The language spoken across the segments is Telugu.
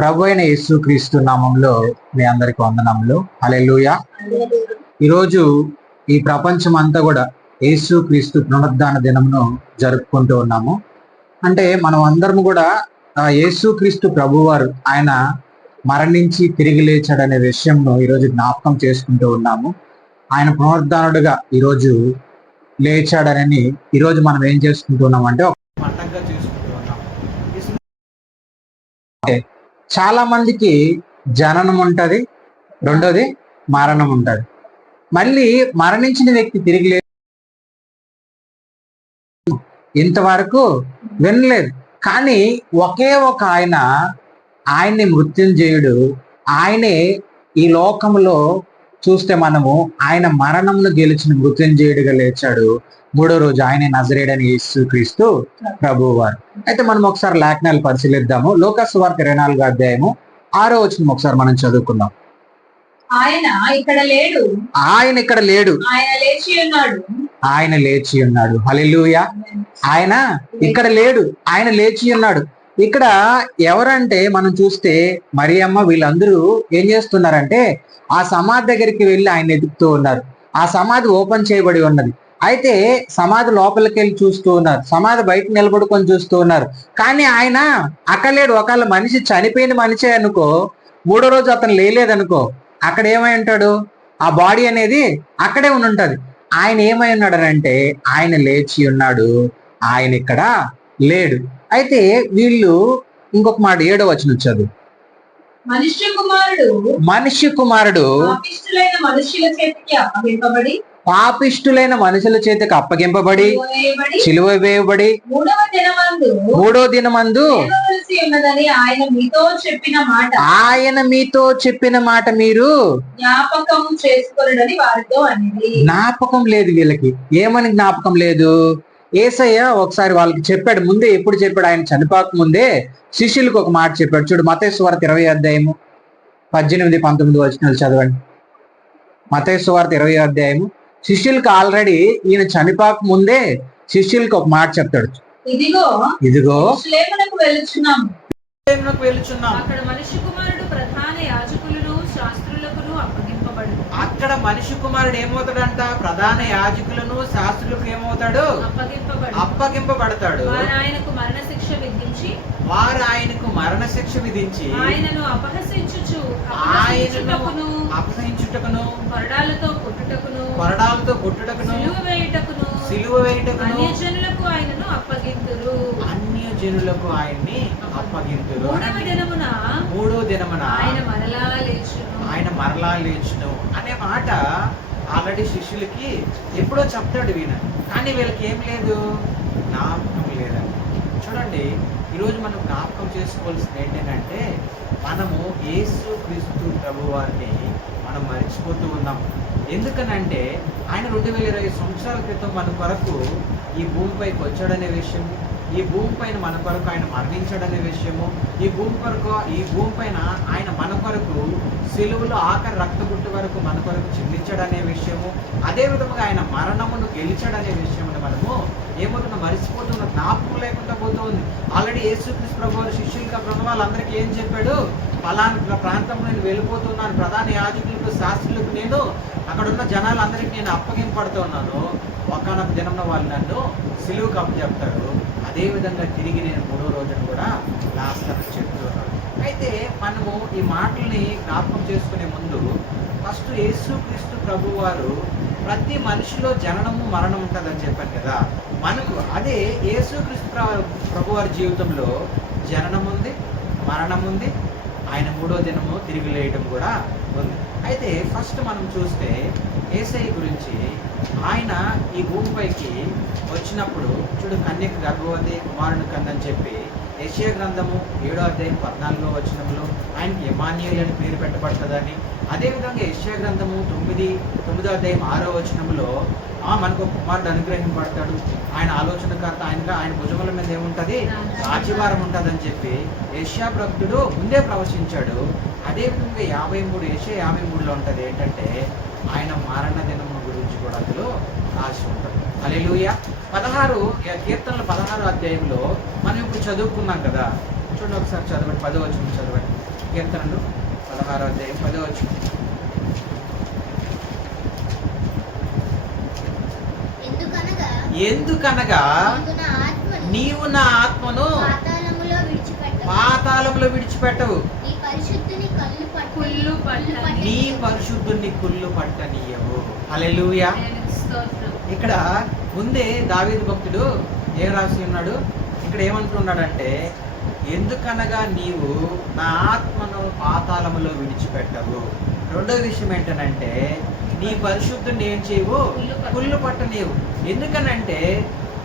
ప్రభు అయిన యేసుక్రీస్తు నామంలో మీ అందరికి వందనములు. హల్లెలూయా. ఈరోజు ఈ ప్రపంచం అంతా కూడా యేసుక్రీస్తు పునరుద్ధాన దినమును జరుపుకుంటూ ఉన్నాము. అంటే మనం అందరం కూడా యేసుక్రీస్తు ప్రభువారు ఆయన మరణించి తిరిగి లేచాడనే విషయంను ఈరోజు జ్ఞాపకం చేసుకుంటూ ఉన్నాము. ఆయన పునరుద్ధానుడుగా ఈరోజు లేచాడనని ఈరోజు మనం ఏం చేసుకుంటున్నాం అంటే పండగగా చేసుకుంటూ ఉన్నాం. చాలా మందికి జననం ఉంటది, రెండోది మరణం ఉంటది. మళ్ళీ మరణించిన వ్యక్తి తిరిగి లేదు ఇంతవరకు వినలేదు. కానీ ఒకే ఒక ఆయన్ని మృత్యుంజయుడు, ఆయనే ఈ లోకంలో చూస్తే మనము ఆయన మరణంను గెలిచిన మృత్యుంజయుడిగా లేచాడు. మూడో రోజు ఆయన నజరేయుడైన యేసుక్రీస్తు ప్రభువారు. అయితే మనం ఒకసారి లేఖనాలు పరిశీలిద్దాము. లోకా సువార్త 24వ అధ్యాయము 6వ వచనం ఒకసారి మనం చదువుకుందాం. ఆయన ఇక్కడ లేడు, ఆయన లేచి ఉన్నాడు. హల్లెలూయా. ఆయన ఇక్కడ లేడు, ఆయన లేచి ఉన్నాడు. ఇక్కడ ఎవరంటే మనం చూస్తే మరియమ్మ వీళ్ళందరూ ఏం చేస్తున్నారంటే ఆ సమాధి దగ్గరికి వెళ్ళి ఆయన ఎదుగుతూ ఉన్నారు. ఆ సమాధి ఓపెన్ చేయబడి ఉన్నది. అయితే సమాధి లోపలికి వెళ్ళి చూస్తూ ఉన్నారు, సమాధి బయట నిలబడుకొని చూస్తూ ఉన్నారు. కానీ ఆయన అక్కడ లేడు. ఒకవేళ మనిషి చనిపోయిన మనిషే అనుకో, మూడో రోజు అతను లేలేదనుకో, అక్కడ ఏమై ఉంటాడు? ఆ బాడీ అనేది అక్కడే ఉంటది. ఆయన ఏమై ఉన్నాడనంటే ఆయన లేచి ఉన్నాడు, ఆయన ఇక్కడ లేడు. అయితే వీళ్ళు ఇంకొక మాట 7వ వచనం చదువు. మనుష్య కుమారుడు పాపిష్టులైన మనుషుల చేతికి అప్పగింపబడి సిలువ వేయబడి మూడో దినమందు ఆయన మీతో చెప్పిన మాట మీరు జ్ఞాపకం లేదు. వీళ్ళకి ఏమని జ్ఞాపకం లేదు? యేసయ్య ఒకసారి వాళ్ళకి చెప్పాడు. ముందే ఎప్పుడు చెప్పాడు? ఆయన చనిపోక ముందే శిష్యులకు ఒక మాట చెప్పాడు. చూడు, మత్తయి సువార్త 20వ అధ్యాయము 18-19 వచనాలు చదవండి. మత్తయి సువార్త 20వ అధ్యాయము శిష్యులకు ఆల్రెడీ ఈయన చనిపోక ముందే శిష్యులకు ఒక మాట చెప్తాడు. ఇదిగో వెళ్తున్నాము, అక్కడ మనిషి కుమారుడు ప్రధాన యాజకులను శాస్త్రులకు అక్కడ మనిషి కుమారుడు ఏమవుతాడంట? ప్రధాన యాజకులను శాస్త్రులకు ఏమవుతాడు? అప్పగింపబడతాడు. వారు ఆయనకు మరణ శిక్ష విధించి ఆయనను అపహసించుటకును కొరడాలతో కొట్టుటకును సిలువ వేయుటకును అన్యజనులకు ఆయన్ని అప్పగింతురు. మూడో దినమున ఆయన మరలా లేచును అనే మాట ఆల్రెడీ శిష్యులకి ఎప్పుడో చెప్తాడు వీణ. కానీ వీళ్ళకి ఏం లేదు, జ్ఞాపకం లేదండి. చూడండి, ఈరోజు మనం జ్ఞాపకం చేసుకోవాల్సింది ఏంటంటే మనము యేసుక్రీస్తు ప్రభువారిని మనం మర్చిపోతూ ఉన్నాం. ఎందుకనంటే ఆయన 2020 సంవత్సరాల క్రితం మన కొరకు ఈ భూమిపైకి వచ్చాడనే విషయం, ఈ భూమి పైన మన కొరకు ఆయన మరణించాడనే విషయము, ఈ భూమి పైన ఆయన మన కొరకు సిలువలో ఆఖరి రక్తబుట్టు వరకు మన కొరకు చెల్లించాడనే విషయము, అదే విధముగా ఆయన మరణమును గెలిచాడనే విషయమును మనము ఏమవుతున్నా మరిచిపోతున్న, జ్ఞాపకం లేకుండా పోతుంది. ఆల్రెడీ యేసుక్రీస్తు ప్రభువారు శిష్యులుగా ఉన్న వాళ్ళందరికీ ఏం చెప్పాడు? ఫలానా ప్రాంతంలో నేను వెళ్ళిపోతున్నాను, ప్రధాన యాజకులకు శాస్త్రులకు నేను అక్కడ ఉన్న జనాలందరికీ నేను అప్పగింపడుతూ ఉన్నాను, ఒకానొక దినంలో వాళ్ళు నన్ను సిలువకు అప్పచెప్తారు, అదేవిధంగా తిరిగి నేను మూడో రోజున కూడా లాస్తానని చెప్తున్నాను. అయితే మనము ఈ మాటల్ని జ్ఞాపకం చేసుకునే ముందు ఫస్ట్ యేసుక్రీస్తు ప్రభువారు ప్రతి మనిషిలో జననము మరణం ఉంటుందని చెప్పాను కదా. మనకు అదే యేసుక్రీస్తు ప్రభువారి జీవితంలో జననం ఉంది, మరణం ఉంది, ఆయన మూడో దినము తిరిగి లేయడం కూడా ఉంది. అయితే ఫస్ట్ మనం చూస్తే యేసయ్య గురించి, ఆయన ఈ భూమిపైకి వచ్చినప్పుడు చూడు, కన్యక గర్భవతి, కుమారుని కందని చెప్పి యెషయా గ్రంథము 7వ అధ్యాయం 14వ వచనంలో ఆయనకి ఎమాన్యుయేల్ అని పేరు పెట్టబడుతుందని, అదేవిధంగా యెషయా గ్రంథము 9వ అధ్యాయం 6వ వచనంలో మనకు ఒక కుమారుడు అనుగ్రహింపబడతాడు, ఆయన ఆలోచనకర్త, ఆయన భుజముల మీద ఏముంటుంది? రాజ్యభారం ఉంటుందని చెప్పి యెషయా భక్తుడు ముందే ప్రవచించాడు. అదేవిధంగా యెషయా 53లో ఉంటుంది ఏంటంటే ఆయన మరణ దినము గురించి కూడా అందులో రాసి ఉంటుంది. హల్లెలూయా. కీర్తనల 16వ అధ్యాయంలో మనం ఇప్పుడు చదువుకున్నాం కదా. చూడండి ఒకసారి చదవండి, 10వ వచనం చదవండి. కీర్తనలు 16వ అధ్యాయం 10వ వచనం. ఎందుకనగా నీవు నా ఆత్మను పాతాళములో విడిచిపెట్టవు, నీ పరిశుద్ధుని కుళ్ళు పట్టనీయవు. హల్లెలూయా. ఇక్కడ ముందే దావీదు భక్తుడు ఏం రాసి ఉన్నాడు, ఇక్కడ ఏమంటున్నాడంటే, ఎందుకనగా నీవు నా ఆత్మను పాతాళములో విడిచిపెట్టవు. రెండో విషయం ఏంటనంటే, నీ పరిశుద్ధుని ఏం చేయవు, కుళ్ళు పట్టనీయవు. ఎందుకనంటే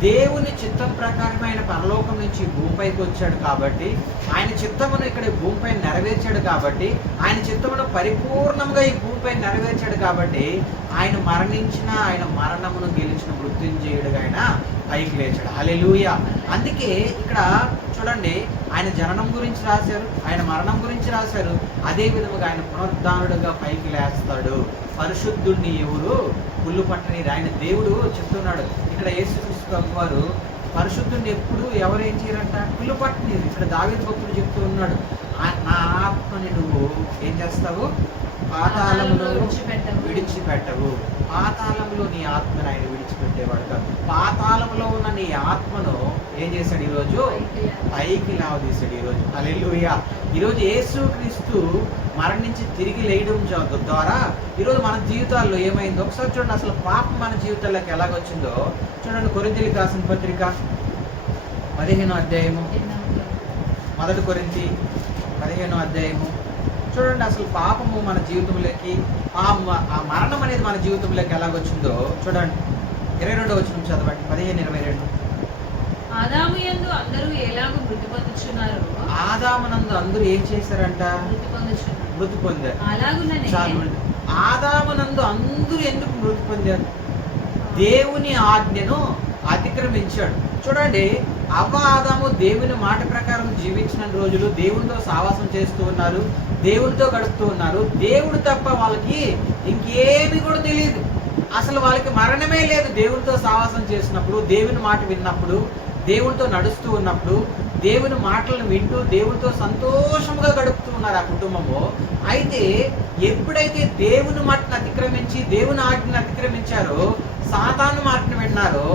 దేవుని చిత్తం ప్రకారం ఆయన పరలోకం నుంచి భూమిపైకి వచ్చాడు కాబట్టి, ఆయన చిత్తమును ఇక్కడ భూమిపై నెరవేర్చాడు కాబట్టి, ఆయన చిత్తమును పరిపూర్ణంగా ఈ భూమిపై నెరవేర్చాడు కాబట్టి, ఆయన మరణించిన, ఆయన మరణమును గెలిచిన మృత్యుంజయుడుగా ఆయన పైకి లేచాడు. హల్లెలూయా. అందుకే ఇక్కడ చూడండి, ఆయన జననం గురించి రాశారు, ఆయన మరణం గురించి రాశారు, అదే విధముగా ఆయన పునరుద్ధానుడుగా పైకి లేస్తాడు. పరిశుద్ధుణ్ణి ఎవరు కుళ్ళు పట్టని, ఆయన దేవుడు చెప్తున్నాడు. ఇక్కడ యేసుక్రీస్తు వారు పరిశుద్ధుని ఎప్పుడు ఎవరు ఏం చేయరంట, కుళ్ళు పట్టని. ఇక్కడ దావీదు భక్తుడు చెప్తూ ఉన్నాడు, నా ఆత్మని నువ్వు ఏం చేస్తావు, పాతాళంలో విడిచిపెట్టవు. పాతాళంలో నీ ఆత్మను ఆయన విడిచిపెట్టేవాడు కాదు. పాతాళంలో ఉన్న నీ ఆత్మను ఏం చేశాడు, ఈరోజు పైకి లావదీశాడు. ఈరోజు హల్లెలూయా. ఈరోజు యేసుక్రీస్తు మరణించి తిరిగి లేయడం ద్వారా ఈరోజు మన జీవితాల్లో ఏమైందో ఒకసారి చూడండి. అసలు పాపం మన జీవితాల్లోకి ఎలాగొచ్చిందో చూడండి. కొరింథీయులకు రాసిన పత్రిక 15వ అధ్యాయము, 1 కొరింథీ 15వ అధ్యాయము చూడండి. అసలు పాపము మన జీవితంలోకి, ఆ మరణం అనేది మన జీవితంలోకి ఎలాగొచ్చిందో చూడండి. 22వ వచనం చదవండి. 15:22. ఆదాము యందు అందరూ ఎలాగో మృతి పొందుచున్నారో, ఆదామునందు అందరూ ఏం చేశారంట, మృతి పొందారు. ఆదామునందు అందరూ ఎందుకు మృతి పొందారు, దేవుని ఆజ్ఞను అతిక్రమించాడు. చూడండి, అవ్వ ఆదాము దేవుని మాట ప్రకారం జీవించిన రోజులు దేవునితో సావాసం చేస్తూ ఉన్నారు, దేవునితో గడుపుతూ ఉన్నారు. దేవుడు తప్ప వాళ్ళకి ఇంకేమి కూడా తెలియదు. అసలు వాళ్ళకి మరణమే లేదు. దేవునితో సావాసం చేసినప్పుడు, దేవుని మాట విన్నప్పుడు, దేవునితో నడుస్తూ ఉన్నప్పుడు, దేవుని మాటలను వింటూ దేవునితో సంతోషంగా గడుపుతూ ఉన్నారు ఆ కుటుంబము. అయితే ఎప్పుడైతే దేవుని మాటను అతిక్రమించి, దేవుని ఆజ్ఞను అతిక్రమించారో, సాతాను మాటను విన్నారో,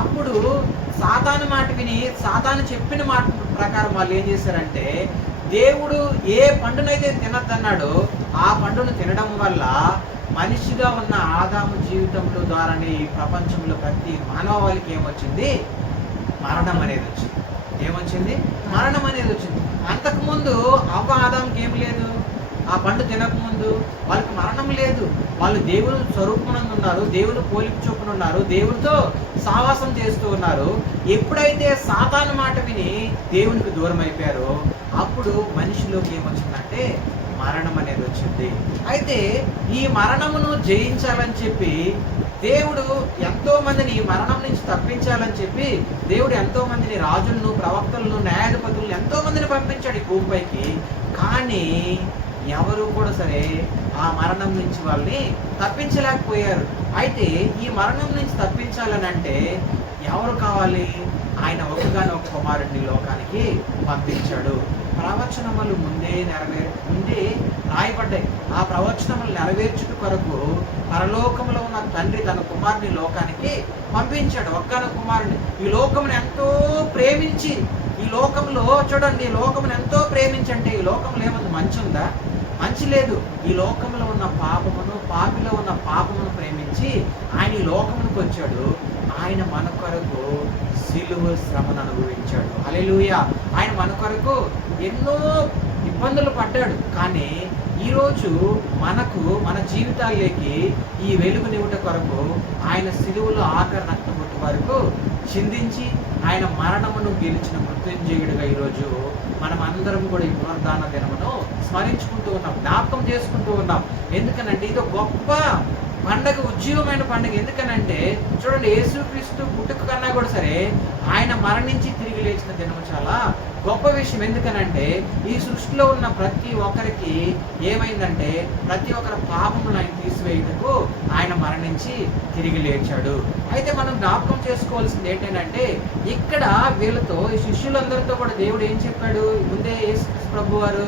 అప్పుడు సాతాను మాట విని, సాతాను చెప్పిన మాట ప్రకారం వాళ్ళు ఏం చేశారంటే, దేవుడు ఏ పండునైతే తినద్దన్నాడో ఆ పండును తినడం వల్ల మనిషిగా ఉన్న ఆదాము జీవితంలో ద్వారానే ఈ ప్రపంచంలో ప్రతి మానవాళికి ఏమొచ్చింది, మరణం అనేది వచ్చింది. ఏమొచ్చింది, మరణం అనేది వచ్చింది. అంతకుముందు అవ్వ ఆదాముకి ఏం లేదు, ఆ పండు తినకముందు వాళ్ళకి మరణం లేదు. వాళ్ళు దేవుని స్వరూపంగా ఉన్నారు, దేవుని పోలిక చొప్పున ఉన్నారు, దేవునితో సావాసం చేస్తూ ఉన్నారు. ఎప్పుడైతే సాతాను మాట విని దేవునికి దూరం అయిపోయారో అప్పుడు మనిషిలోకి ఏమొచ్చిందంటే మరణం అనేది వచ్చింది. అయితే ఈ మరణమును జయించాలని చెప్పి దేవుడు ఎంతో మందిని ఈ మరణం నుంచి తప్పించాలని చెప్పి దేవుడు ఎంతో మందిని, రాజులను, ప్రవక్తలను, న్యాయాధిపతులను ఎంతో మందిని పంపించాడు ఈ భూమిపైకి. కానీ ఎవరు కూడా సరే ఆ మరణం నుంచి వాళ్ళని తప్పించలేకపోయారు. అయితే ఈ మరణం నుంచి తప్పించాలని అంటే ఎవరు కావాలి, ఆయన ఒకగానొక కుమారుడిని లోకానికి పంపించాడు. ప్రవచనములు ముందే రాయబడ్డాయి. ఆ ప్రవచనములు నెరవేర్చుట కొరకు పరలోకములో ఉన్న తండ్రి తన కుమారుని లోకానికి పంపించాడు. ఒక్కనొక కుమారుని ఈ లోకమును ఎంతో ప్రేమించి, ఈ లోకంలో చూడండి, ఈ లోకమును ఎంతో ప్రేమించంటే ఈ లోకంలో ఏముంది, మంచి ఉందా, మంచి లేదు. ఈ లోకంలో ఉన్న పాపమును, పాపిలో ఉన్న పాపమును ప్రేమించి ఆయన ఈ లోకమునికి వచ్చాడు. ఆయన మన కొరకు సిలువ శ్రమను అనుభవించాడు. హల్లెలూయా. ఆయన మన కొరకు ఎన్నో ఇబ్బందులు పడ్డాడు. కానీ ఈరోజు మనకు, మన జీవితాల్లోకి ఈ వెలుగునివ్వట కొరకు ఆయన సిలువలో ఆఖరి రక్తబొట్టు వరకు చిందించి ఆయన మరణమును గెలిచిన మృత్యుంజయుడిగా ఈరోజు మనం అందరం కూడా ఈ పునరుద్ధాన దినమును స్మరించుకుంటూ ఉన్నాం, జ్ఞాపకం చేసుకుంటూ ఉన్నాం. ఎందుకనంటే ఇది గొప్ప పండగ, ఉజ్జీవమైన పండుగ. ఎందుకనంటే చూడండి, యేసుక్రీస్తు పుట్టుక కన్నా కూడా సరే ఆయన మరణించి తిరిగి లేచి లేచిన దినము చాలా గొప్ప విషయం. ఎందుకనంటే ఈ సృష్టిలో ఉన్న ప్రతి ఒక్కరికి ఏమైందంటే ప్రతి ఒక్కరి పాపములను ఆయన తీసివేయుటకు ఆయన మరణించి తిరిగి లేచాడు. అయితే మనం జ్ఞాపకం చేసుకోవాల్సింది ఏంటంటే ఇక్కడ వీళ్ళతో ఈ శిష్యులందరితో కూడా దేవుడు ఏం చెప్పాడు? ముందే యేసుక్రీస్తు ప్రభు వారు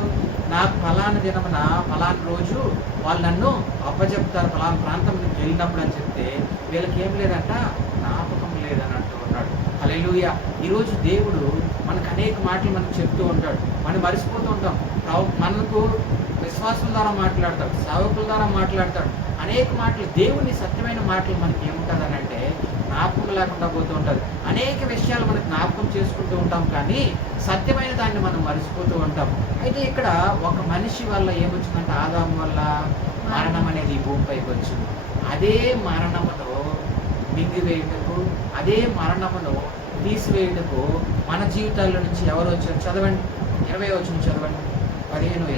నాకు ఫలానా దినమున ఫలానా రోజు వాళ్ళు నన్ను అప్పచెప్తారు ఫలానా ప్రాంతం నుంచి వెళ్ళినప్పుడు అని చెప్తే వీళ్ళకి ఏం లేదంట, జ్ఞాపకం లేదని అంటూ ఉన్నాడు. హల్లెలూయా. ఈరోజు దేవుడు మనకు అనేక మాటలు మనకు చెప్తూ ఉంటాడు, మనం మరిచిపోతూ ఉంటాం. మనకు విశ్వాసుల ద్వారా మాట్లాడతాడు, సేవకుల ద్వారా మాట్లాడతాడు, అనేక మాటలు. దేవుని సత్యమైన మాటలు మనకి ఏముంటుంది అని అంటే జ్ఞాపకం లేకుండా పోతూ ఉంటుంది. అనేక విషయాలు మనం జ్ఞాపకం చేసుకుంటూ ఉంటాం, కానీ సత్యమైన దాన్ని మనం మరిచిపోతూ ఉంటాం. అయితే ఇక్కడ ఒక మనిషి వల్ల ఏమొచ్చిందంటే ఆదాము వల్ల మరణం అనేది ఈ భూమిపైకి వచ్చింది. అదే మరణమును మింగివేయుటకు, అదే మరణమును తీసివేయుటకు మన జీవితాల్లో నుంచి ఎవరు వచ్చారు? చదవండి, 20 వచనం చదవండి. 15.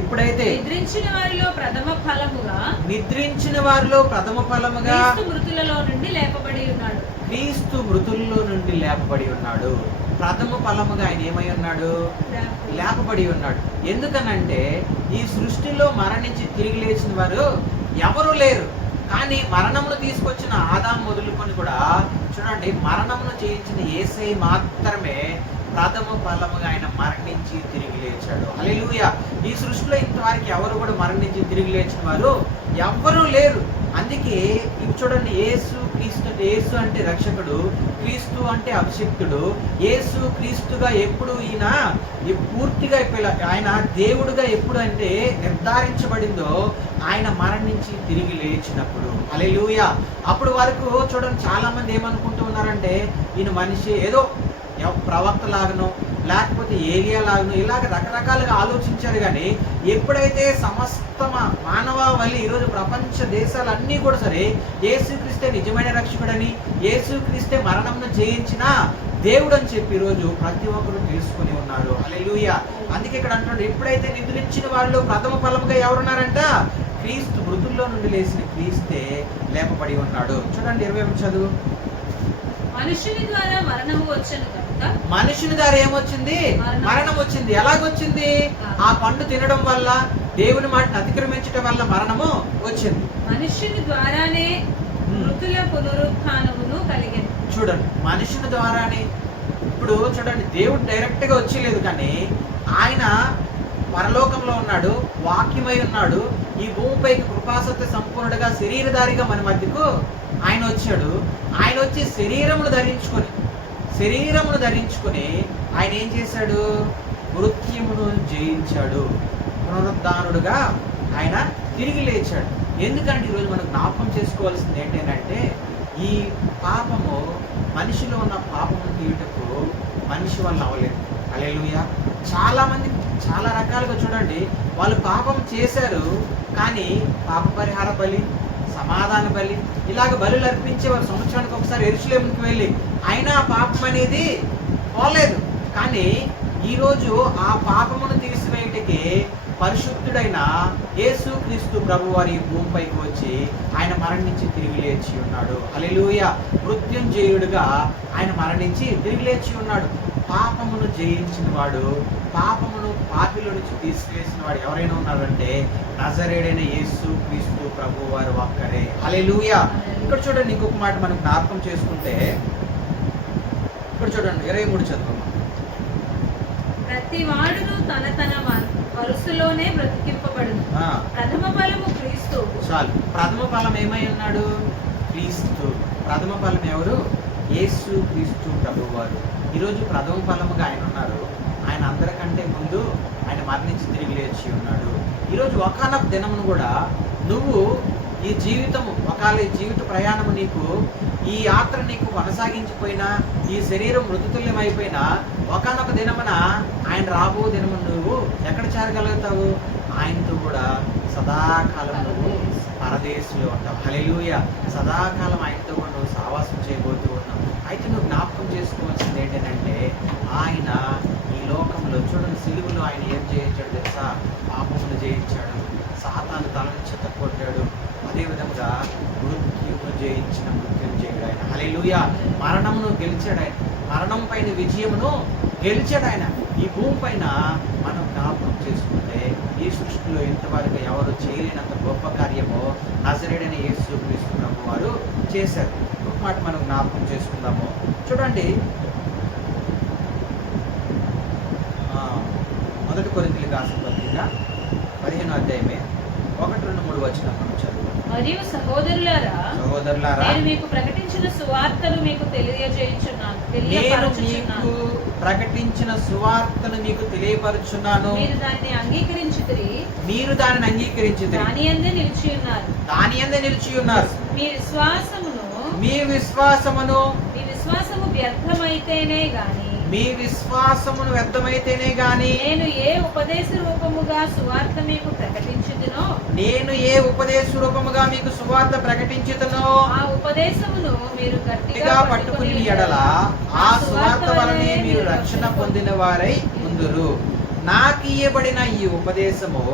ఇప్పుడైతే నిద్రించిన వారిలో ప్రథమ ఫలముగా క్రీస్తు మృతులలో నుండి లేపబడి ఉన్నాడు. ప్రథమ ఫలముగా ఆయన ఏమై ఉన్నాడు? లేపబడి ఉన్నాడు. ఎందుకనంటే ఈ సృష్టిలో మరణించి తిరిగి లేచిన వారు ఎవరు లేరు. కానీ మరణమును తీసుకొచ్చిన ఆదాము మొదలుకొని కూడా చూడండి, మరణమును జయించిన యేసై మాత్రమే ప్రథమ ఫలముగా ఆయన మరణించి తిరిగి లేచాడు. హల్లెలూయా. ఈ సృష్టిలో ఇంతవరకు ఎవరు కూడా మరణించి తిరిగి లేచిన వారు ఎవ్వరూ లేరు. అందుకే ఇవి చూడండి, యేసు క్రీస్తు, యేసు అంటే రక్షకుడు, క్రీస్తు అంటే అభిషిక్తుడు. యేసు క్రీస్తుగా ఎప్పుడు ఈయన పూర్తిగా ఆయన దేవుడుగా ఎప్పుడు అంటే నిర్ధారించబడిందో ఆయన మరణించి తిరిగి లేచినప్పుడు. హల్లెలూయా. అప్పుడు వరకు చూడండి, చాలా మంది ఏమనుకుంటూ ఉన్నారంటే ఈయన మనిషి ఏదో ప్రవక్త లాగనో లేకపోతే ఏలియా లాగనో ఇలాగ రకరకాలుగా ఆలోచించారు. కానీ ఎప్పుడైతే సమస్త మానవాళి ఈరోజు ప్రపంచ దేశాలన్నీ కూడా సరే యేసుక్రీస్తే నిజమైన రక్షకుడని, యేసుక్రీస్తే మరణంను జయించిన దేవుడు అని చెప్పి ఈరోజు ప్రతి ఒక్కరు తెలుసుకుని ఉన్నారు. హల్లెలూయా. అందుకే ఇక్కడ అంటున్నాడు, ఎప్పుడైతే నిద్రించిన వాళ్ళు ప్రథమ ఫలముగా ఎవరున్నారంట? క్రీస్తు, మృతుల్లో నుండి లేచిన క్రీస్తే లేపబడి ఉన్నాడు. చూడండి 20 చదువు. మనుషుని ద్వారా మరణము వచ్చెను కనుక. మనుషుని ద్వారా ఏమొచ్చింది? మరణం వచ్చింది. ఎలాగొచ్చింది? ఆ పండు తినడం వల్ల, దేవుని మాటను అతిక్రమించడం వల్ల మరణము వచ్చింది. మనుషుని ద్వారానే మృతుల పునరుత్థానమును కలిగింది. చూడండి, మనుషుని ద్వారానే. ఇప్పుడు చూడండి, దేవుడు డైరెక్ట్ గా వచ్చేలేదు, కానీ ఆయన పరలోకంలో ఉన్నాడు, వాక్యమై ఉన్నాడు. ఈ భూమిపైకి కృపాసత్య సంపూర్ణుడిగా శరీరధారిగా మన మధ్యకు ఆయన వచ్చాడు. ఆయన వచ్చి శరీరమును ధరించుకొని ఆయన ఏం చేశాడు? మృత్యుమును జయించాడు. పునరుద్ధానుడుగా ఆయన తిరిగి లేచాడు. ఎందుకంటే ఈరోజు మనం జ్ఞాపకం చేసుకోవాల్సింది ఏంటంటే ఈ పాపము, మనిషిలో ఉన్న పాపము తీయుటకు మనిషి వల్ల అవ్వలేదు. హల్లెలూయా. చాలా మంది చాలా రకాలుగా చూడండి, వాళ్ళు పాపం చేశారు, కానీ పాప పరిహార బలి, సమాధాన బలి, ఇలాగ బలులు అర్పించేవారు సంవత్సరానికి ఒకసారి యెరూషలేముకి వెళ్ళి. అయినా పాపం అనేది పోలేదు. కానీ ఈరోజు ఆ పాపమును తీసివేయటకి పరిశుద్ధుడైన యేసుక్రీస్తు ప్రభువారి భూమిపైకి వచ్చి ఆయన మరణించి తిరిగి లేచి ఉన్నాడు. హల్లెలూయా. మృత్యుంజయుడుగా ఆయన మరణించి తిరిగి లేచి ఉన్నాడు. పాపమును జయించిన వాడు, పాపమును పాపిలో నుంచి తీసివేసిన వాడు ఎవరైనా ఉన్నారంటే నజరేయుడైన యేసుక్రీస్తు ప్రభువారు ఒక్కరే. హల్లెలూయా. ఇక్కడ చూడండి, ఇంకొక మాట మనం జ్ఞాపకం చేసుకుంటే ఇక్కడ చూడండి 23 చదువు. ప్రతి వాడును తన తన వరుసలోనే బ్రతికింపబడును. ప్రథమ ఫలము క్రీస్తు. చాలు. ప్రథమ ఫలం ఏమై ఉన్నాడు? క్రీస్తు. ప్రథమ ఫలం ఎవరు? యేసుక్రీస్తు ప్రభువారు. ఈరోజు ప్రథమ ఫలముగా ఆయన ఉన్నారు. ఆయన అందరికంటే ముందు ఆయన మరణించి తిరిగి లేచి ఉన్నాడు. ఈరోజు ఒకానొక దినమును కూడా నువ్వు ఈ జీవితము, ఒకవేళ ఈ జీవిత ప్రయాణము నీకు, ఈ యాత్ర నీకు కొనసాగించిపోయినా, ఈ శరీరం మృతతుల్యం అయిపోయినా, ఒకానొక దినమున ఆయన రాబో దినము నువ్వు ఎక్కడ చేరగలుగుతావు? ఆయనతో కూడా సదాకాలం నువ్వు పరదేశంలో ఉంటావు. హల్లెలూయా. సదాకాలం ఆయనతో కూడా నువ్వు సావాసం చేయబోతూ ఉన్నావు. అయితే నువ్వు జ్ఞాపకం చేసుకోవాల్సింది ఏంటంటే ఆయన ఈ లోకంలో చూడండి, సిలువలో ఆయన ఏం చేయించాడు తెలుసా? పాపమును జయించాడు, సాతాను తలను చెత్తకొట్టాడు. అదేవిధంగా మృత్యువును జయించిన మృత్యుంజయుడు ఆయన. హల్లెలూయా. మరణమును గెలిచాడు ఆయన. మరణం పైన విజయమును గెలిచాడు ఆయన. ఈ భూమి పైన మనం జ్ఞాపకం చేసుకుంటే ఈ సృష్టిలో ఇంతవరకు ఎవరు చేయలేనంత గొప్ప కార్యము నజరేయుడైన యేసుక్రీస్తు ప్రభు వారు చేశారు. ఒక మాట మనం జ్ఞాపకం చేసుకుందాము. చూడండి, మొదటి కొరింథీయులకు రాసిన పత్రిక 15వ అధ్యాయమే 1, 2, 3 వచనం మనం చదువు. మరియు సహోదరులారా, నేను మీకు ప్రకటించిన సువార్తను మీకు తెలియజేయుచున్నాను, తెలియపరచుచున్నాను. ప్రకటించిన సువార్తను మీకు తెలియపరచున్నాను. మీరు దానిని అంగీకరించితిరి, దాని యందే నిలిచి ఉన్నారు. మీ విశ్వాసము వ్యర్థమైతేనే గాని నేను ఏ ఉపదేశ రూపముగా సువార్త మీకు ప్రకటించుదునో ఆ ఉపదేశమును మీరు గట్టిగా పట్టుకుని ఎడల ఆ సువార్త వలనే మీరు రక్షణ పొందిన వారై ఉందురు. నాకు ఇయ్యబడిన ఈ ఉపదేశము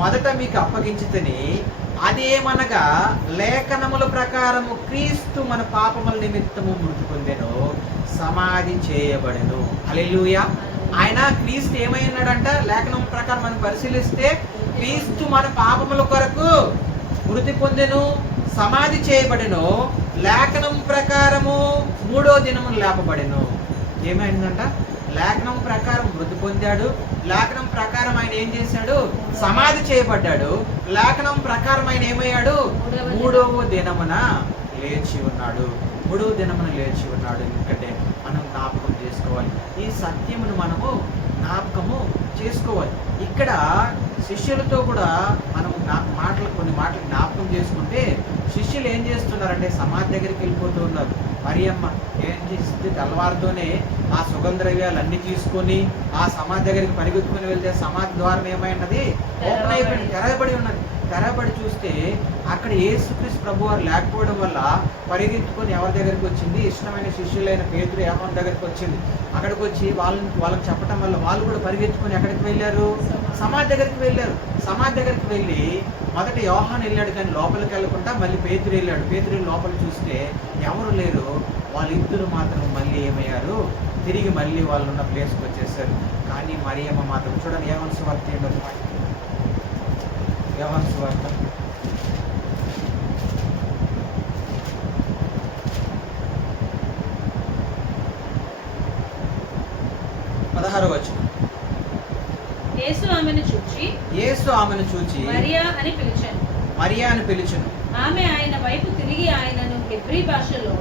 మొదట మీకు అప్పగించితిని, అదేమనగా లేఖనముల ప్రకారము క్రీస్తు మన పాపముల నిమిత్తము మృతి పొందెను, సమాధి చేయబడెను. హల్లెలూయా. ఆయన క్రీస్తు ఏమై ఉన్నాడంట? లేఖనం ప్రకారం మనం పరిశీలిస్తే క్రీస్తు మన పాపముల కొరకు మృతి పొందెను, సమాధి చేయబడెను, లేఖనం ప్రకారము 3వ దినమున లేపబడెను. ఏమైందంట? లేఖనం ప్రకారం మృతి పొందాడు, లేఖనం ప్రకారం ఆయన ఏం చేశాడు? సమాధి చేయబడ్డాడు, లేఖనం ప్రకారం ఆయన ఏమయ్యాడు? 3వ దినమున లేచి ఉన్నాడు. 3వ దినమున లేచి ఉన్నాడు. ఎందుకంటే మనం జ్ఞాపకం చేసుకోవాలి, ఈ సత్యమును మనము జ్ఞాపకము చేసుకోవాలి. ఇక్కడ శిష్యులతో కూడా మనం కొన్ని మాటలు జ్ఞాపకం చేసుకుంటే శిష్యులు ఏం చేస్తున్నారంటే సమాధి దగ్గరికి వెళ్ళిపోతూ ఉన్నారు. మరియమ్మ ఏం చేసింది? తెల్లవారితోనే ఆ సుగంధద్రవ్యాలన్నీ తీసుకొని ఆ సమాధి దగ్గరికి పరిగెత్తుకుని వెళ్తే సమాధి ద్వారం ఏమైనది? ఓపెన్ అయిపోయింది, తెరవబడి ఉన్నది. తెరవబడి చూస్తే అక్కడ యేసుక్రీస్తు ప్రభువారు లేకపోవడం వల్ల పరిగెత్తుకొని ఎవరి దగ్గరికి వచ్చింది? ఇష్టమైన శిష్యులైన పేతురు, యోహాను దగ్గరికి వచ్చింది. అక్కడికి వచ్చి వాళ్ళకి చెప్పడం వల్ల వాళ్ళు కూడా పరిగెత్తుకొని ఎక్కడికి వెళ్ళారు? సమాధి దగ్గరికి వెళ్ళారు. సమాధి దగ్గరికి వెళ్ళి మొదట యోహాను వెళ్ళాడు, కానీ లోపలికి వెళ్ళకుండా మళ్ళీ పేతురు వెళ్ళాడు. పేతురు లోపల చూస్తే ఎవరు లేరు. వాళ్ళిద్దరు మాత్రం మళ్ళీ ఏమయ్యారు? తిరిగి మళ్ళీ వాళ్ళు ఉన్న ప్లేస్కి వచ్చేసారు. కానీ మరియమ్మ మాత్రం చూడండి, యోహాను సువార్త ఏంటో. యోహాను సువార్త 16వ వచనం. యేసు ఆమెను చూచి మరియా అని పిలిచెను. ఆమె ఆయన వైపు తిరిగి ఆయనను హెబ్రీ భాషలో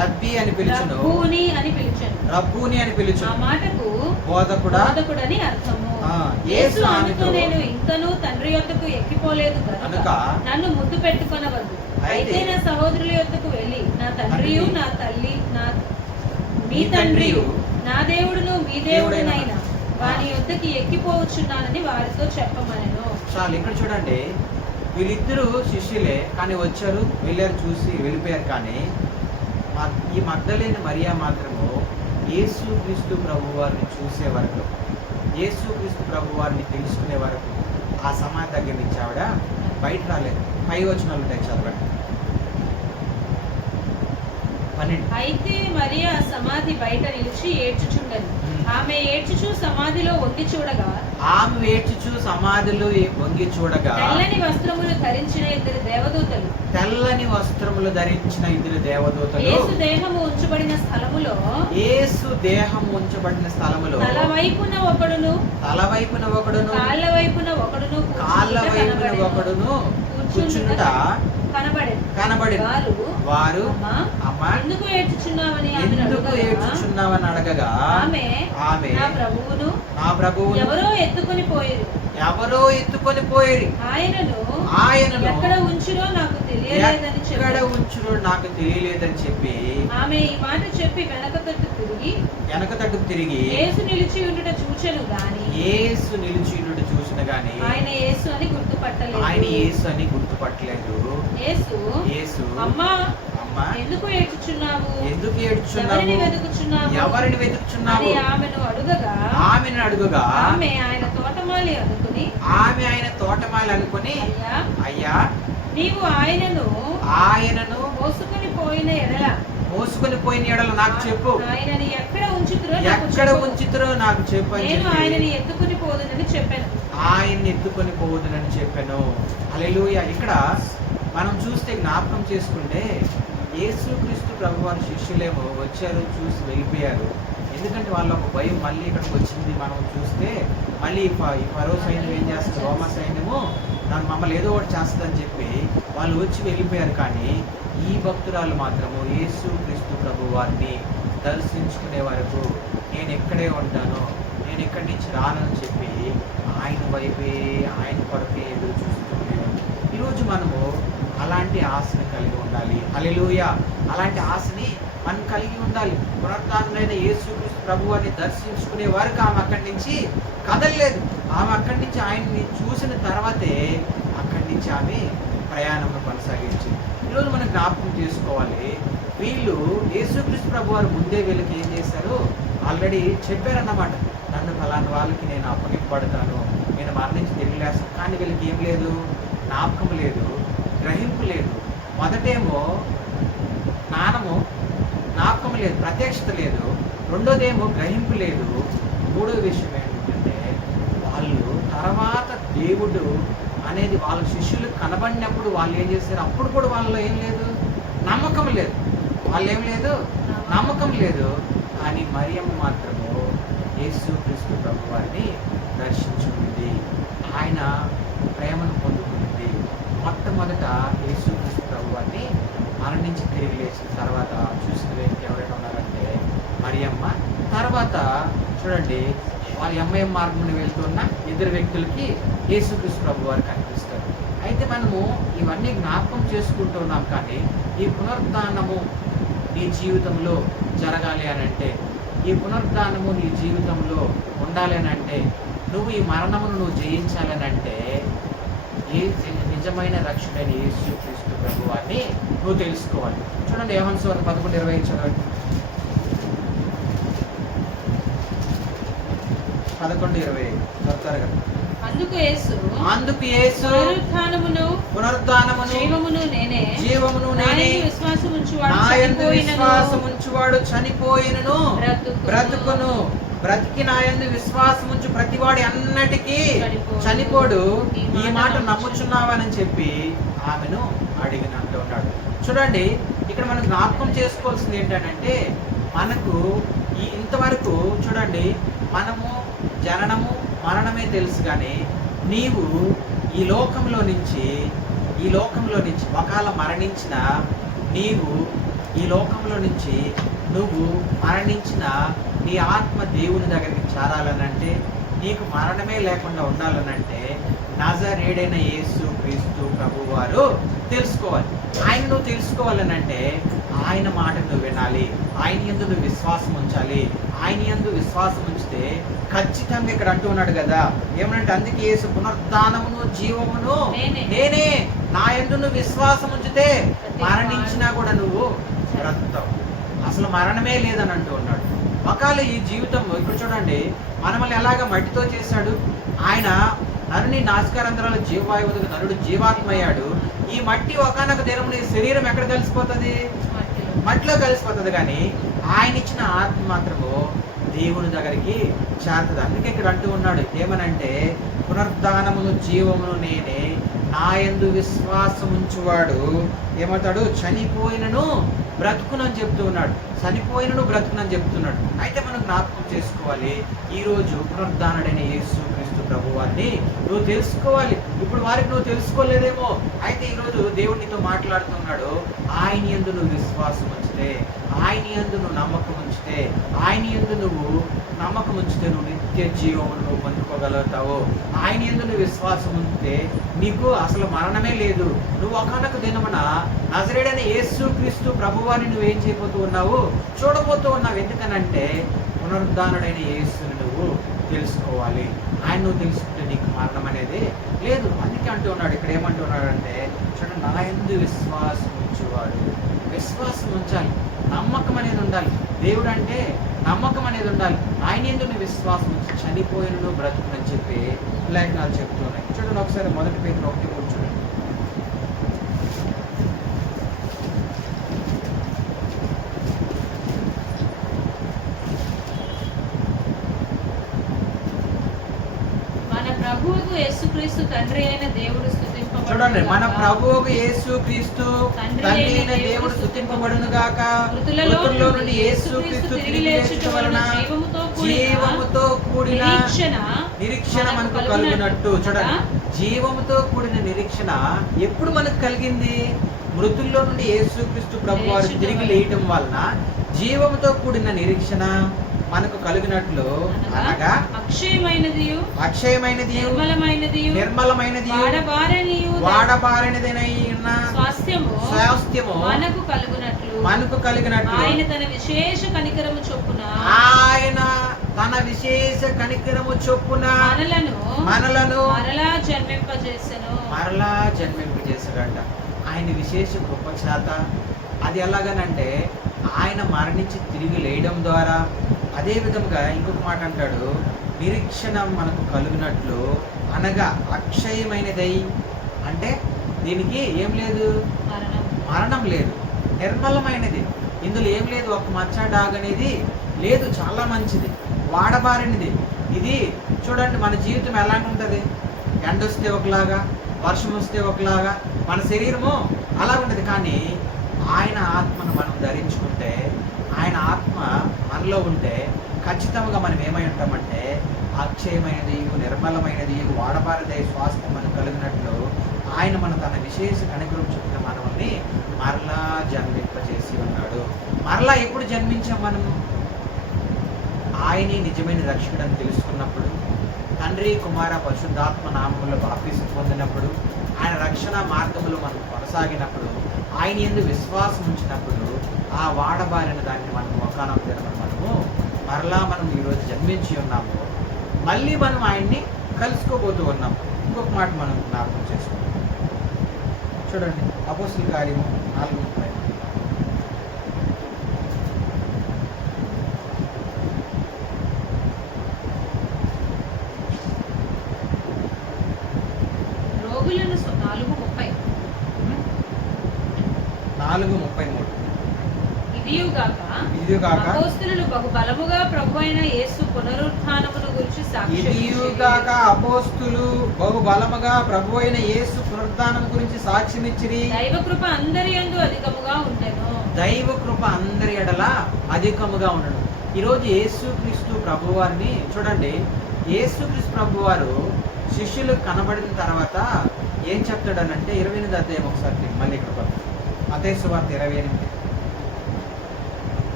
రబ్బీ అని పిలిచెను. రబ్బూని అని పిలిచెను. ఆ మాటకు బోధకుడని అర్థము. యేసు ఆమెతో, నేను ఇంకనూ తండ్రి యొద్దకు ఎక్కిపోలేదు కనుక నన్ను ముద్దు పెట్టుకొనవద్దు. అయితే నా సహోదరుల యొద్దకు వెళ్ళి నా తండ్రియు నా తల్లి మీ తండ్రియు నా దేవుడును మీ దేవుడునైనా వాని యొద్దకి ఎక్కిపోవచ్చున్నానని వారితో చెప్పమనెను. చాలు. ఇక్కడ చూడండి, వీళ్ళిద్దరూ శిష్యులే, కానీ వచ్చారు, వెళ్ళారు, చూసి వెళ్ళిపోయారు. కానీ ఈ మగ్దలేని మరియా మాత్రము యేసుక్రీస్తు ప్రభు వారిని చూసే వరకు, యేసుక్రీస్తు ప్రభు వారిని తెలుసుకునే వరకు ఆ సమాధి దగ్గర నుంచి ఆవిడ బయట రాలేదు. 5 వచనాలు ఉంటాయి, చదవండి. 12. అయితే మరియా సమాధి బయట నిలిచి ఏడ్చుచుండెను. ఆమె ఏడ్చుచు సమాధిలో వంగి చూడగా తెల్లని వస్త్రములు ధరించిన ఇద్దరు దేవదూతలు యేసు దేహము ఉంచబడిన స్థలములో తలవైపున ఒకడును కాళ్ళ వైపున ఒకడును కూర్చుండుట కనబడి వారు ఎందుకు ఏడ్చుచున్నావని అడగగా ఆమె నా ప్రభువును ఎవరో ఎత్తుకొని పోయిరి. ఆయనను ఎక్కడ ఉంచురో నాకు తెలియలేదని చెప్పి ఆమె ఈ మాట చెప్పి వెనక తట్టు తిరిగి యేసు నిలిచి ఉండుట చూచెను గాని ఆయన యేసు అని గుర్తుపట్టలేదు. యేసు అమ్మా ఎందుకు ఏడ్చుచున్నావు? ఎవరిని వెతుకుచున్నావు? ఆమెను అడుగగా ఆమె ఆయన తోటమాలి అనుకుని అయ్యా నీవు ఆయనను మోసుకొని పోయిన ఎడల మోసుకొని పోయిన ఎడల నాకు చెప్పు, ఆయనని ఎక్కడ ఉంచుతురో ఎక్కడ ఉంచుతురో నాకు చెప్పు అని నేను చెప్పి ఆయనని ఎత్తుకుని పోదునని చెప్పాను. ఆయన్ని ఎత్తుకొని పోవద్దునని చెప్పాను. హల్లెలూయా. ఇక్కడ మనం చూస్తే జ్ఞాపకం చేసుకుంటే యేసుక్రీస్తు ప్రభువారి శిష్యులేమో వచ్చారు, చూసి వెళ్ళిపోయారు. ఎందుకంటే వాళ్ళ ఒక భయం మళ్ళీ ఇక్కడికి వచ్చింది. మనం చూస్తే మళ్ళీ ఈ ఫరో సైన్యం ఏం చేస్తుంది, రోమా సైన్యము నన్ను మమ్మల్ని ఏదో ఒకటి చేస్తుందని చెప్పి వాళ్ళు వచ్చి వెళ్ళిపోయారు. కానీ ఈ భక్తురాలు మాత్రము యేసుక్రీస్తు ప్రభువారిని దర్శించుకునే వరకు నేను ఎక్కడే ఉంటానో, నేను ఇక్కడి నుంచి రానని చెప్పి ఆయన వైపే, ఆయన కొరకే ఎదురు చూస్తుండేవారు. ఈరోజు మనము అలాంటి ఆశని కలిగి ఉండాలి. హల్లెలూయా. అలాంటి ఆశని మనం కలిగి ఉండాలి. పునరుత్థానుడైన యేసుక్రీస్తు ప్రభువారిని దర్శించుకునే వరకు ఆమె అక్కడి నుంచి కదలలేదు. ఆమె అక్కడి నుంచి ఆయన్ని చూసిన తర్వాతే అక్కడి నుంచి ఆమె ప్రయాణం కొనసాగించింది. ఈరోజు మనం జ్ఞాపకం చేసుకోవాలి, వీళ్ళు యేసుక్రీస్తు ప్రభువారు ముందే వీళ్ళకి ఏం చేశారు, ఆల్రెడీ చెప్పారన్నమాట, నన్ను ఫలానా వాళ్ళకి నేను అప్పగింపబడతాను, నేను మరణించి తిరిగి లేస్తాను. కానీ వీళ్ళకి ఏం లేదు, జ్ఞాపకం లేదు, గ్రహింపు లేదు. మొదటేమో జ్ఞానము, జ్ఞాపకం లేదు, ప్రత్యక్షత లేదు. రెండోదేమో గ్రహింపు లేదు. మూడో విషయం ఏంటంటే వాళ్ళు తర్వాత దేవుడు అనేది వాళ్ళ శిష్యులకు కనబడినప్పుడు వాళ్ళు ఏం చేశారు, అప్పుడు కూడా వాళ్ళలో ఏం లేదు, నమ్మకం లేదు. వాళ్ళు ఏం లేదు, నమ్మకం లేదు. కానీ మరియమ్మ మాత్రము యేసుక్రీస్తు ప్రభువారిని దర్శించుకుంది, ఆయన ప్రేమను పొందుకుంది. మొట్టమొదట యేసుక్రీస్తు ప్రభువారిని మరణించి తిరిగి లేచిన తర్వాత చూసిన వ్యక్తి ఎవరైనా ఉన్నారంటే మరియమ్మ. తర్వాత చూడండి, వారి ఎంఐఎం మార్గంలో వెళ్తున్న ఇద్దరు వ్యక్తులకి యేసుక్రీస్తు ప్రభువారు కనిపిస్తారు. అయితే మనము ఇవన్నీ జ్ఞాపకం చేసుకుంటున్నాం. కానీ ఈ పునరుద్ధానము నీ జీవితంలో జరగాలి అని అంటే, ఈ పునరుద్ధానము నీ జీవితంలో ఉండాలి అని అంటే, నువ్వు ఈ మరణమును నువ్వు జయించాలని అంటే ఏ నిజమైన రక్షకుడైన యేసుక్రీస్తు ప్రభువారిని నువ్వు తెలుసుకోవాలి. చూడండి, యోహాను సువార్త 11:20 చదవండి. 11:20 త్వరగా. అందుకు యేసు పునరుత్థానమును జీవమును నేనే, నా యందు విశ్వాసముంచువాడు చనిపోయినను బ్రతుకును, బ్రతికి నా యందు విశ్వాసముంచు ప్రతివాడి అన్నటికీ చనిపోడు. ఈ మాట నమ్ముచున్నావని చెప్పి ఆమెను అడిగినట్టు ఉన్నాడు. చూడండి, ఇక్కడ మనం జ్ఞాపకం చేసుకోవాల్సింది ఏంటంటే, మనకు ఇంతవరకు చూడండి, మనము జననము మరణమే తెలుసు. కానీ నీవు ఈ లోకంలో నుంచి ఒకవేళ మరణించిన నీవు ఈ లోకంలో నుంచి నువ్వు మరణించిన నీ ఆత్మ దేవుని దగ్గరికి చేరాలనంటే, నీకు మరణమే లేకుండా ఉండాలనంటే నజరేయుడైన యేసుక్రీస్తు ప్రభువారు తెలుసుకోవాలి. ఆయన నువ్వు తెలుసుకోవాలనంటే ఆయన మాట నువ్వు వినాలి, ఆయన యందు నువ్వు విశ్వాసం ఉంచాలి. ఆయన యందు విశ్వాసం ఉంచితే ఖచ్చితంగా ఇక్కడ అంటూ ఉన్నాడు కదా, ఏమనంటే అందుకే యేసు పునరుత్థానమును జీవమును నేనే, నా యందు నువ్వు విశ్వాసం ఉంచితే మరణించినా కూడా నువ్వు బ్రతుకుతావు. అసలు మరణమే లేదని అంటూ ఉన్నాడు. ఒకవేళ ఈ జీవితం ఇప్పుడు చూడండి, మనల్ని ఎలాగ మట్టితో చేశాడు, ఆయన నరుని నాసికారంధ్రాల జీవవాయువుకు నరుడు జీవాత్మయ్యాడు. ఈ మట్టి ఒకనొక దినమున ఈ శరీరం ఎక్కడ కలిసిపోతుంది, మట్టిలో కలిసిపోతుంది. కానీ ఆయన ఇచ్చిన ఆత్మ మాత్రము దేవుని దగ్గరికి చేరుతుంది. అందుకే ఇక్కడ అంటూ ఉన్నాడు ఏమనంటే, పునరుద్ధానమును జీవమును నేనే, నా యందు విశ్వాసం ఉంచువాడు ఏమవుతాడు, చనిపోయినను బ్రతుకునని చెప్తూ ఉన్నాడు. చనిపోయినను బ్రతుకునని చెప్తున్నాడు. అయితే మనం జ్ఞాపకం చేసుకోవాలి, ఈరోజు పునరుద్ధానుడైన యేసుక్రీస్తు ప్రభువారిని నువ్వు తెలుసుకోవాలి. ఇప్పుడు వారికి నువ్వు తెలుసుకోలేదేమో, అయితే ఈరోజు దేవుడితో మాట్లాడుతున్నాడు. ఆయన యందు నువ్వు విశ్వాసం ఉంచితే, ఆయన యందు నువ్వు నమ్మకం ఉంచితే, ఆయన యందు నువ్వు నమ్మకం ఉంచితే నువ్వు నిత్య జీవమును నువ్వు పొందుకోగలుగుతావు. ఆయన యందు నువ్వు విశ్వాసం ఉంచితే నీకు అసలు మరణమే లేదు. నువ్వు ఒకనొక దినమున నజరేయుడైన యేసుక్రీస్తు ప్రభువారిని నువ్వేం చేయబోతూ ఉన్నావు, చూడబోతూ ఉన్నావు. ఎందుకనంటే పునరుద్ధానుడైన యేసుని నువ్వు తెలుసుకోవాలి. ఆయన నువ్వు తెలుసుకుంటే నీకు మరణం అనేది లేదు. అందుకే అంటూ ఉన్నాడు, ఇక్కడ ఏమంటూ ఉన్నాడంటే, చూడండి, నా యందు విశ్వాసం ఉంచేవాడు, విశ్వాసం ఉంచాలి, నమ్మకం అనేది ఉండాలి. దేవుడు అంటే నమ్మకం అనేది ఉండాలి. ఆయన యందు నువ్వు విశ్వాసం ఉంచి చనిపోయినను బ్రతుకునని చెప్పి లేఖనాలు చెప్తూ ఉన్నాయి. చూడండి ఒకసారి 1 Peter 1:3 చూడండి. ప్రభువుకు యేసుక్రీస్తు తండ్రి అయిన దేవుడు స్తుతింపబడును చూడండి, మన గాక. ప్రభువుకు యేసు క్రీస్తు తండ్రి అయిన దేవుడు స్తుతింపబడును గాక. మృతులలో మృతుల్లో నుండి యేసు క్రీస్తు తిరిగి లేచుట వలన జీవముతో కూడిన నిరీక్షణ మనకు కలుగునట్టు. చూడండి, జీవముతో కూడిన నిరీక్షణ ఎప్పుడు మనకు కలిగింది? మృతుల్లో నుండి యేసుక్రీస్తు ప్రభు వారు తిరిగి లేయటం వలన జీవముతో కూడిన నిరీక్షణ మనకు కలిగినట్లు, అనగా అక్షయమైనదియు నిర్మలమైనది వాడబారినదైన స్వాస్థ్యము మనకు కలిగినట్లు ఆయన తన విశేష కనికరము చొప్పున మనలను మరలా జన్మింపజేశాడంట. ఆయన విశేష కృప చేత. అది ఎలాగనంటే ఆయన మరణించి తిరిగి లేయడం ద్వారా. అదే విధంగా ఇంకొక మాట అంటాడు, నిరీక్షణ మనకు కలిగినట్లు, అనగా అక్షయమైనదై, అంటే దీనికి ఏం లేదు, మరణం లేదు, నిర్మలమైనది, ఇందులో ఏం లేదు, ఒక మచ్చ డాగ్ అనేది లేదు, చాలా మంచిది, వాడబారినది. ఇది చూడండి, మన జీవితం ఎలాంటి ఉంటుంది? ఎండ వస్తే ఒకలాగా, వర్షం వస్తే ఒకలాగా, మన శరీరము అలా ఉండదు. కానీ ఆయన ఆత్మను మనం ధరించుకుంటే, ఆయన ఆత్మ మనలో ఉంటే ఖచ్చితంగా మనం ఏమై ఉంటామంటే అక్షయమైనది, నిర్మలమైనది, వాడబారదే స్వాస్థ్యం మనకు కలిగినట్లు ఆయన మన తన విశేష కనికరం చొప్పున మనల్ని మరలా జన్మింపజేసి ఉన్నాడు. మరలా ఎప్పుడు జన్మించాం మనము? ఆయనే నిజమైన రక్షకుడని తెలుసుకున్నప్పుడు, తండ్రి కుమార పరిశుద్ధాత్మ నామములో బాప్తిసం పొందినప్పుడు, ఆయన రక్షణ మార్గములో మనం కొనసాగినప్పుడు, ఆయన యందు విశ్వాసం ఉంచినప్పుడు, ఆ వాడబారిన దాన్ని మనం ఒకానొక దినమున మరలా మనం ఈరోజు జన్మించి ఉన్నాము. మళ్ళీ మనం ఆయన్ని కలుసుకోబోతూ ఉన్నాము. ఇంకొక మాట మనం జ్ఞాపకం చేసుకుంటాం. చూడండి, అపోస్తలుల కార్యము 4:30. రోగులను 4:33. ఇదియుగాక అపోస్తలులు బహు బలముగా ప్రభువైన యేసు పునరుత్థానమును గురించి సాక్ష్యమిచ్చిరి. దైవకృప అందరి యందు అధికముగా ఉండెను. దైవకృప అందరి ఎడల అధికముగా ఉండను. ఈరోజు యేసుక్రీస్తు ప్రభువారిని చూడండి, యేసుక్రీస్తు ప్రభువారు శిష్యులు కనబడిన తర్వాత ఏం చెప్తాడనంటే 28వ అధ్యాయం ఒకసారి మళ్ళీ ఇక్కడ మత్తయి సువార్త 28.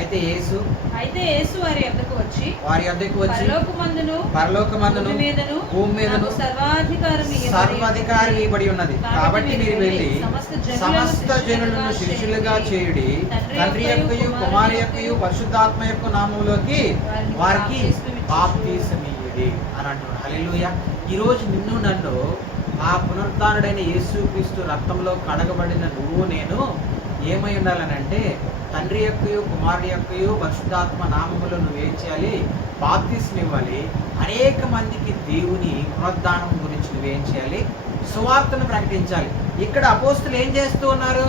అయితే యేసు వారి యొద్దకు వచ్చి పరలోకమందును భూమి మీదను సర్వాధికారం ఇవ్వబడి ఉన్నది. కాబట్టి మీరు వెళ్ళి సమస్త జనులను శిష్యులుగా చేయుడి, తండ్రి యొక్కయు కుమారు యొక్కయు పరిశుద్ధాత్మ యొక్క నామములోకి వారికి బాప్తిసమియ్యుడి అని అంటున్నాడు. హల్లెలూయా. ఈరోజు నిన్ను నన్ను ఆ పునరుత్థానుడైన యేసుక్రీస్తు రక్తంలో కడగబడిన నువ్వు నేను ఏమై ఉండాలనంటే, తండ్రి యొక్కయు కుమారుడి యొక్కయు పరిశుద్ధాత్మ నామములో నువ్వేం చేయాలి? బాప్తిస్మం ఇవ్వాలి. అనేక మందికి దేవుని పునరుద్ధానం గురించి నువ్వేం చేయాలి? సువార్తను ప్రకటించాలి. ఇక్కడ అపోస్తులు ఏం చేస్తూ ఉన్నారు?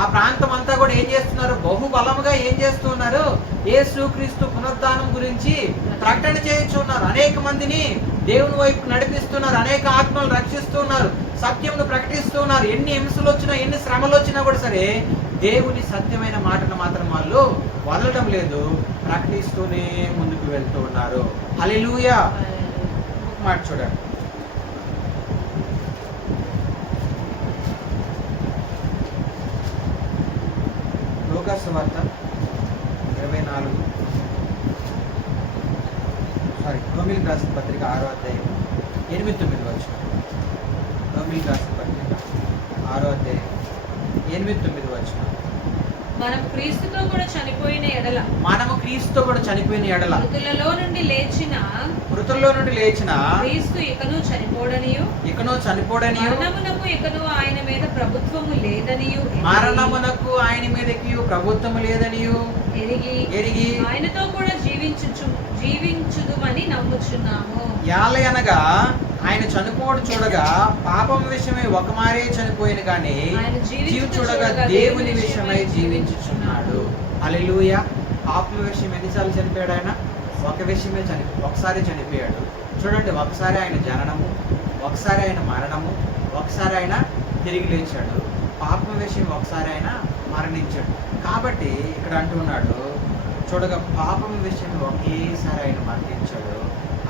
ఆ ప్రాంతం అంతా కూడా ఏం చేస్తున్నారు? బహుబలముగా ఏం చేస్తూ ఉన్నారు? యేసుక్రీస్తు పునరుద్ధానం గురించి ప్రకటన చేయించున్నారు. అనేక మందిని దేవుని వైపు నడిపిస్తున్నారు. అనేక ఆత్మలు రక్షిస్తున్నారు. సత్యమును ప్రకటిస్తున్నారు. ఎన్ని హింసలు వచ్చినా, ఎన్ని శ్రమలు వచ్చినా కూడా సరే దేవుని సత్యమైన మాటను మాత్రం వాళ్ళు వదలడం లేదు, ప్రకటిస్తూనే ముందుకు వెళ్తూ ఉన్నారు. హల్లెలూయా. మాట చూడండి, లూకాసు వార్త 24, రోమీయులకు రాసిన పత్రిక 6వ అధ్యాయం 8-9 వచనం. రోమీయులకు రాసిన పత్రిక 6వ అధ్యాయం 8-9 వచనం. మనము క్రీస్తుతో కూడా చనిపోయిన ఎడల మృతులలో నుండి లేచిన మృతుల్లో నుండి లేచిన క్రీస్తు ఇకను చనిపోడనియు మరణమునకు ఇకను ఆయన మీద ప్రభుత్వము లేదనియు మరణమునకు ఆయన మీదకి ప్రభుత్వము లేదనియు ఎరిగి ఆయనతో కూడా జీవించుదుమని నమ్ముచున్నాము. యాలయనగా ఆయన చనిపోవడం చూడగా పాపం విషయమై ఒక మారే చనిపోయిన కానీ చూడగా దేవుని విషయమై జీవించుచున్నాడు. హల్లెలూయా. పాపం విషయం ఎన్నిసార్లు చనిపోయాడు ఆయన? ఒక విషయమే ఒకసారి చనిపోయాడు. చూడండి, ఒకసారి ఆయన జననము, ఒకసారి ఆయన మరణము, ఒకసారి ఆయన తిరిగి లేచాడు. పాపం విషయం ఒకసారి ఆయన మరణించాడు. కాబట్టి ఇక్కడ అంటున్నాడు, చూడగా పాపం విషయం ఒకేసారి ఆయన మరణించాడు.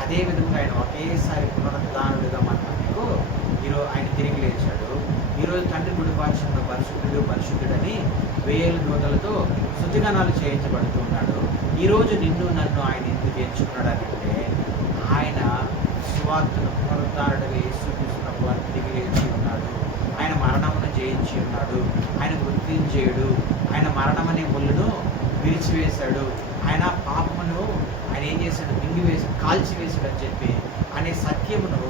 అదే విధంగా ఆయన ఒకేసారి పునరుద్ధానుడుగా మనకు ఈరోజు ఆయన తిరిగి లేచాడు. ఈరోజు తండ్రి గుడి పార్శ్వంలో పరిశుద్ధుడని 1000 దూతలతో స్తుతిగానాలు చేయించబడుతున్నాడు. ఈరోజు నిన్ను నన్ను ఆయన ఎందుకు ఎంచుకున్నాడు అంటే, ఆయన సువార్తను పునరుద్ధానుడుగా యేసుక్రీస్తు వారు తిరిగి లేచి ఉన్నాడు. ఆయన మరణమును జయించి ఉన్నాడు. ఆయన మృత్యుంజయుడు. ఆయన మరణం అనే ముళ్ళును విరిచివేశాడు. ఆయన పాపమును ఆయన ఏం చేశాడు? మింగివేశాడు, కాల్చివేశాడు అని చెప్పి అనే సత్యమును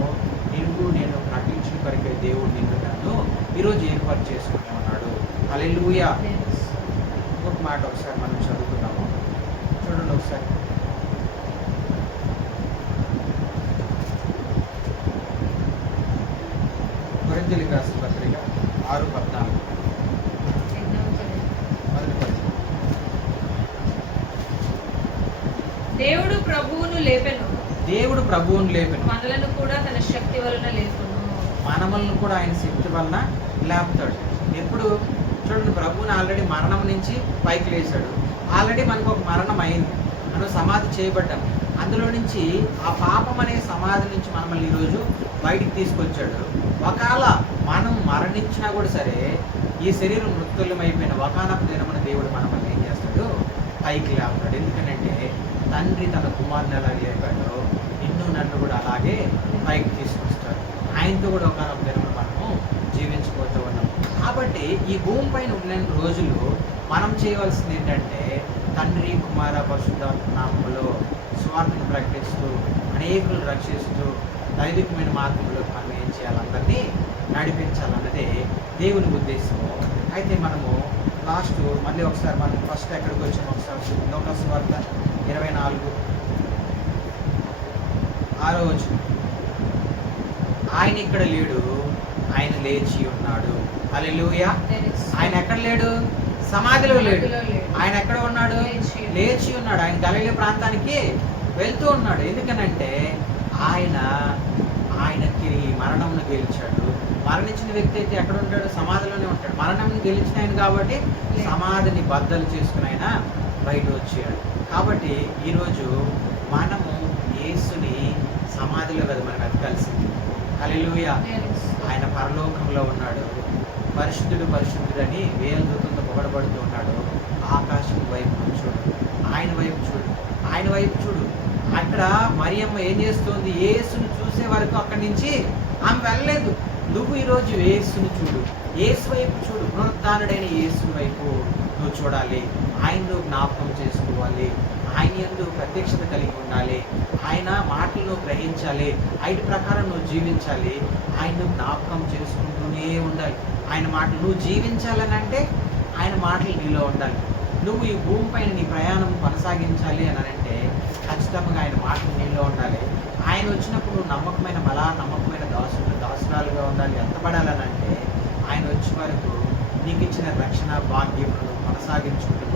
నేను ప్రకటించిన కొరకే దేవుడు నిన్ను నన్ను ఈరోజు ఏర్పాటు చేసుకుని ఉన్నాడు. హల్లెలూయా. ఇంకొక మాట ఒకసారి మనం చదువుతున్నాము, చూడండి ఒకసారి. కొరింథీయులకు రాసిన పత్రిక 6:14. దేవుడు ప్రభువును లేపెను, మనలను కూడా తన శక్తి వలన లేపును. మనమలను కూడా ఆయన శక్తి వలన లేపుతాడు. ఎప్పుడు? చూడండి, ప్రభువుని ఆల్రెడీ మరణం నుంచి పైకి లేచాడు. ఆల్రెడీ మనకు ఒక మరణం అయింది, మనం సమాధి చేయబడ్డాం. అందులో నుంచి ఆ పాపం అనే సమాధి నుంచి మనల్ని ఈరోజు బయటికి తీసుకొచ్చాడు. ఒకవేళ మనం మరణించినా కూడా సరే, ఈ శరీరం మృతుల్యమైపోయిన ఒకానొక దినమున దేవుడు మనల్ని ఏం చేస్తాడు? పైకి లేపుతాడు. ఎందుకంటే తండ్రి తన కుమారుని ఎలా లేపాడో నిన్ను నన్ను కూడా అలాగే పైకి తీసుకొస్తాడు. ఆయనతో కూడా ఒకనొక దినమున మనము జీవించబోతూ ఉన్నాం. కాబట్టి ఈ భూమి పైన ఉన్న రోజులు మనం చేయవలసింది ఏంటంటే, తండ్రి కుమార పరిశుద్ధాత్మ నామములో స్వార్థను ప్రకటిస్తూ అనేకులు రక్షిస్తూ దైవికమైన మార్గంలో మనం ఏం చేయాలందరినీ నడిపించాలన్నదే దేవుని ఉద్దేశము. అయితే మనము లాస్ట్ మళ్ళీ ఒకసారి మనం ఫస్ట్ ఎక్కడికి వచ్చాము ఒకసారి లోకా సువార్త 24:6 ఆయన ఇక్కడ లేడు, ఆయన లేచి ఉన్నాడు. హల్లెలూయా. ఆయన ఎక్కడ లేడు? సమాధిలో లేడు. ఆయన ఎక్కడ ఉన్నాడు? లేచి ఉన్నాడు. ఆయన గలిలయ ప్రాంతానికి వెళ్తూ ఉన్నాడు. ఎందుకనంటే ఆయనకి మరణంను గెలిచాడు. మరణించిన వ్యక్తి అయితే ఎక్కడ ఉంటాడు? సమాధిలోనే ఉంటాడు. మరణంని గెలిచిన ఆయన కాబట్టి సమాధిని బద్దలు చేసుకుని ఆయన బయట వచ్చాడు. కాబట్టి ఈరోజు మనము యేసుని సమాధిలో కదా మనం వెతకాల్సింది. హల్లెలూయా. ఆయన పరలోకంలో ఉన్నాడు. పరిశుద్ధుడు పరిశుద్ధుడని 1000 దూతలతో పొగడబడుతూ ఉన్నాడు. ఆకాశం వైపు చూడు, ఆయన వైపు చూడు, ఆయన వైపు చూడు. అక్కడ మరియమ్మ ఏం చేస్తుంది? యేసుని చూసే వరకు అక్కడి నుంచి ఆమె వెళ్ళలేదు. నువ్వు ఈరోజు యేసుని చూడు, యేసు వైపు చూడు. పునరుద్ధానుడైన యేసుని వైపు నువ్వు చూడాలి. ఆయన్ను జ్ఞాపకం చేసుకోవాలి. ఆయన యందు ప్రత్యక్షత కలిగి ఉండాలి. ఆయన మాటలను గ్రహించాలి. ఆయన ప్రకారం నువ్వు జీవించాలి. ఆయన్ను జ్ఞాపకం చేసుకుంటూనే ఉండాలి. ఆయన మాటలు నువ్వు జీవించాలని అంటే ఆయన మాటలు నీలో ఉండాలి. నువ్వు ఈ భూమి పైన నీ ప్రయాణం కొనసాగించాలి అని అంటే ఖచ్చితంగా ఆయన మాటలు నీలో ఉండాలి. ఆయన వచ్చినప్పుడు నువ్వు నమ్మకమైన దాసురాలుగా ఉండాలి. ఎంతపడాలని అంటే ఆయన వచ్చే వరకు నీకు ఇచ్చిన రక్షణ భాగ్యములను కొనసాగించుకుంటూ